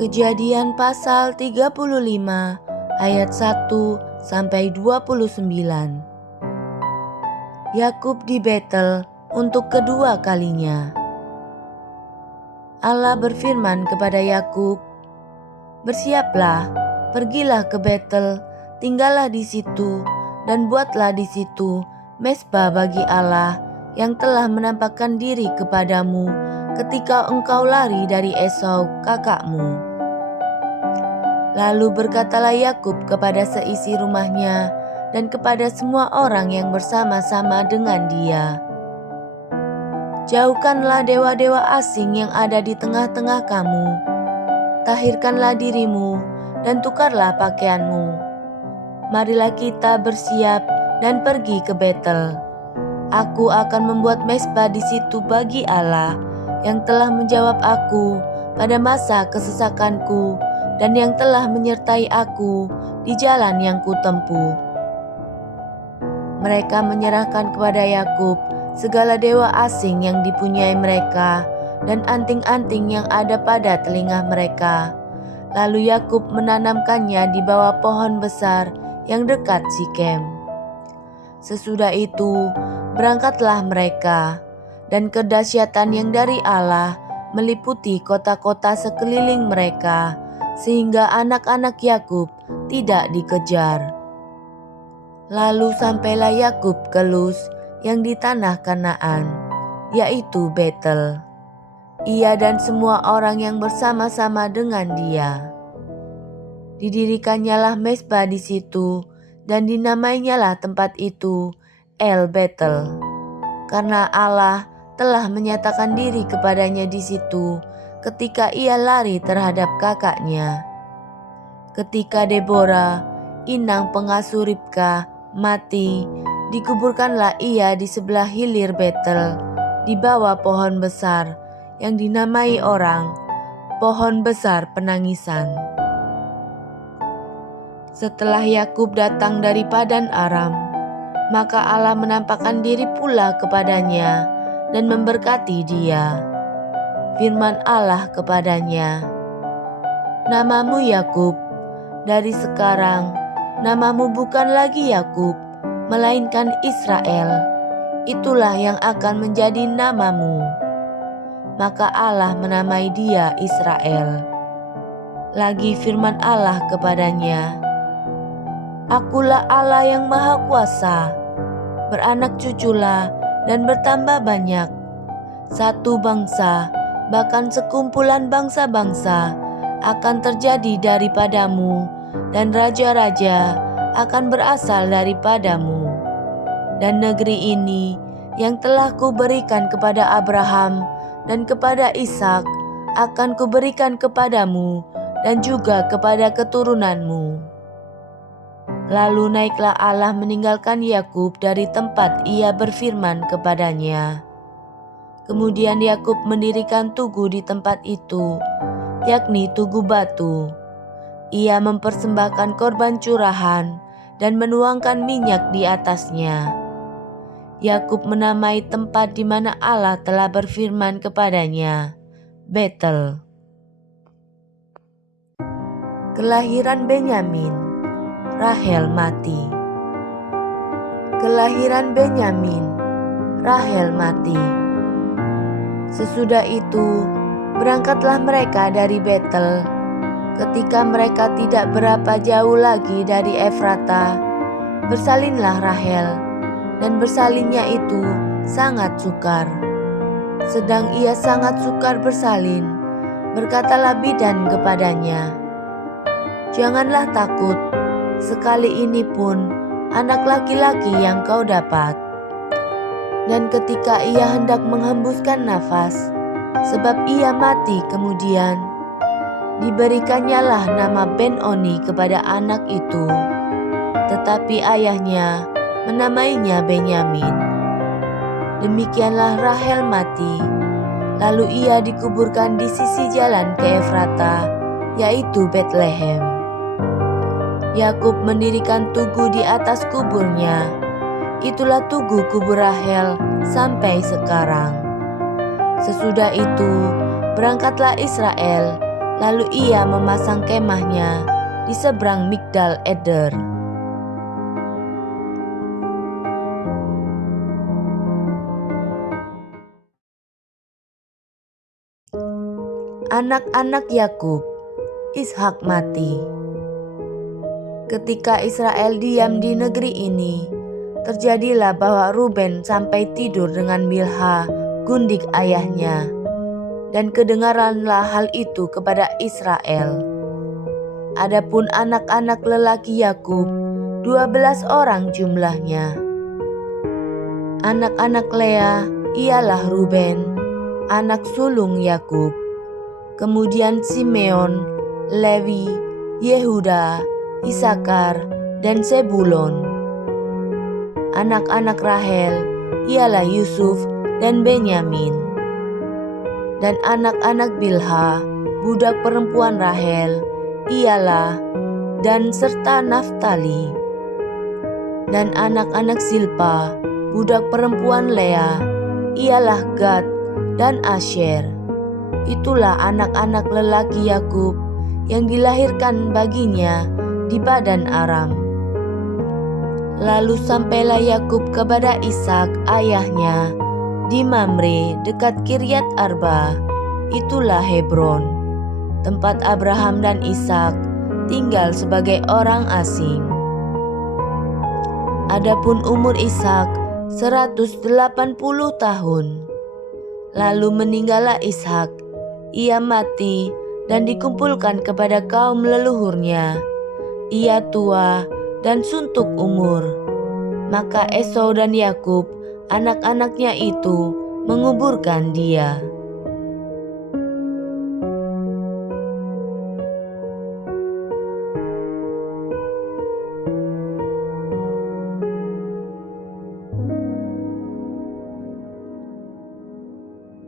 Kejadian pasal 35 ayat 1-29. Yakub di Betel untuk kedua kalinya. Allah berfirman kepada Yakub, "Bersiaplah, pergilah ke Betel, tinggallah di situ dan buatlah di situ mezbah bagi Allah yang telah menampakkan diri kepadamu ketika engkau lari dari Esau kakakmu." Lalu berkatalah Yakub kepada seisi rumahnya dan kepada semua orang yang bersama-sama dengan dia, "Jauhkanlah dewa-dewa asing yang ada di tengah-tengah kamu. Tahirkanlah dirimu dan tukarlah pakaianmu. Marilah kita bersiap dan pergi ke Betel. Aku akan membuat mezbah di situ bagi Allah yang telah menjawab aku pada masa kesesakanku dan yang telah menyertai aku di jalan yang kutempuh." Mereka menyerahkan kepada Yakub segala dewa asing yang dipunyai mereka dan anting-anting yang ada pada telinga mereka. Lalu Yakub menanamkannya di bawah pohon besar yang dekat Sikem. Sesudah itu berangkatlah mereka, dan kedahsyatan yang dari Allah meliputi kota-kota sekeliling mereka, sehingga anak-anak Yakub tidak dikejar. Lalu sampailah Yakub ke Luz yang di tanah Kanaan, yaitu Betel, ia dan semua orang yang bersama-sama dengan dia. Didirikannyalah mezbah di situ, dan dinamainyalah tempat itu El Betel, karena Allah telah menyatakan diri kepadanya di situ ketika ia lari terhadap kakaknya. Ketika Deborah, inang pengasuh Ribka, mati, dikuburkanlah ia di sebelah hilir Betel, di bawah pohon besar yang dinamai orang pohon besar penangisan. Setelah Yakub datang dari Padan Aram, maka Allah menampakkan diri pula kepadanya dan memberkati dia. Firman Allah kepadanya, "Namamu Yakub, dari sekarang namamu bukan lagi Yakub, melainkan Israel. Itulah yang akan menjadi namamu." Maka Allah menamai dia Israel. Lagi firman Allah kepadanya, "Akulah Allah yang Maha Kuasa. Beranak cuculah dan bertambah banyak. Satu bangsa, bahkan sekumpulan bangsa-bangsa akan terjadi daripadamu, dan raja-raja akan berasal daripadamu. Dan negeri ini yang telah kuberikan kepada Abraham dan kepada Ishak akan kuberikan kepadamu dan juga kepada keturunanmu." Lalu naiklah Allah meninggalkan Yakub dari tempat ia berfirman kepadanya. Kemudian Yakub mendirikan tugu di tempat itu, yakni tugu batu. Ia mempersembahkan korban curahan dan menuangkan minyak di atasnya. Yakub menamai tempat di mana Allah telah berfirman kepadanya, Betel. Kelahiran Benyamin. Rahel mati. Kelahiran Benyamin. Rahel mati. Sesudah itu berangkatlah mereka dari Betel. Ketika mereka tidak berapa jauh lagi dari Efrata, bersalinlah Rahel, dan bersalinnya itu sangat sukar. Sedang ia sangat sukar bersalin, berkatalah bidan kepadanya, "Janganlah takut, sekali ini pun anak laki-laki yang kau dapat." Dan ketika ia hendak menghembuskan nafas, sebab ia mati kemudian, diberikannyalah nama Ben-Oni kepada anak itu, tetapi ayahnya menamainya Benyamin. Demikianlah Rahel mati, lalu ia dikuburkan di sisi jalan ke Efrata, yaitu Betlehem. Yakub mendirikan tugu di atas kuburnya. Itulah tugu kubur Rahel sampai sekarang. Sesudah itu berangkatlah Israel Lalu ia memasang kemahnya di seberang Migdal Eder. Anak-anak Yakub. Ishak mati. Ketika Israel diam di negeri ini, terjadilah bahwa Ruben sampai tidur dengan Bilha, gundik ayahnya, dan kedengaranlah hal itu kepada Israel. Adapun anak-anak lelaki Yakub, 12 orang jumlahnya. Anak-anak Lea ialah Ruben, anak sulung Yakub. Kemudian Simeon, Lewi, Yehuda, Isakar, dan Sebulon. Anak-anak Rahel ialah Yusuf dan Benyamin. Dan anak-anak Bilha, budak perempuan Rahel, ialah Dan serta Naftali. Dan anak-anak Silpa, budak perempuan Lea, ialah Gad dan Asher. Itulah anak-anak lelaki Yakub yang dilahirkan baginya di Padan Aram. Lalu sampailah Yakub kepada Ishak ayahnya di Mamre dekat Kiryat Arba. Itulah Hebron, tempat Abraham dan Ishak tinggal sebagai orang asing. Adapun umur Ishak 180 tahun. Lalu meninggallah Ishak. Ia mati dan dikumpulkan kepada kaum leluhurnya. Ia tua dan suntuk umur. Maka Esau dan Yakub, anak-anaknya itu, menguburkan dia.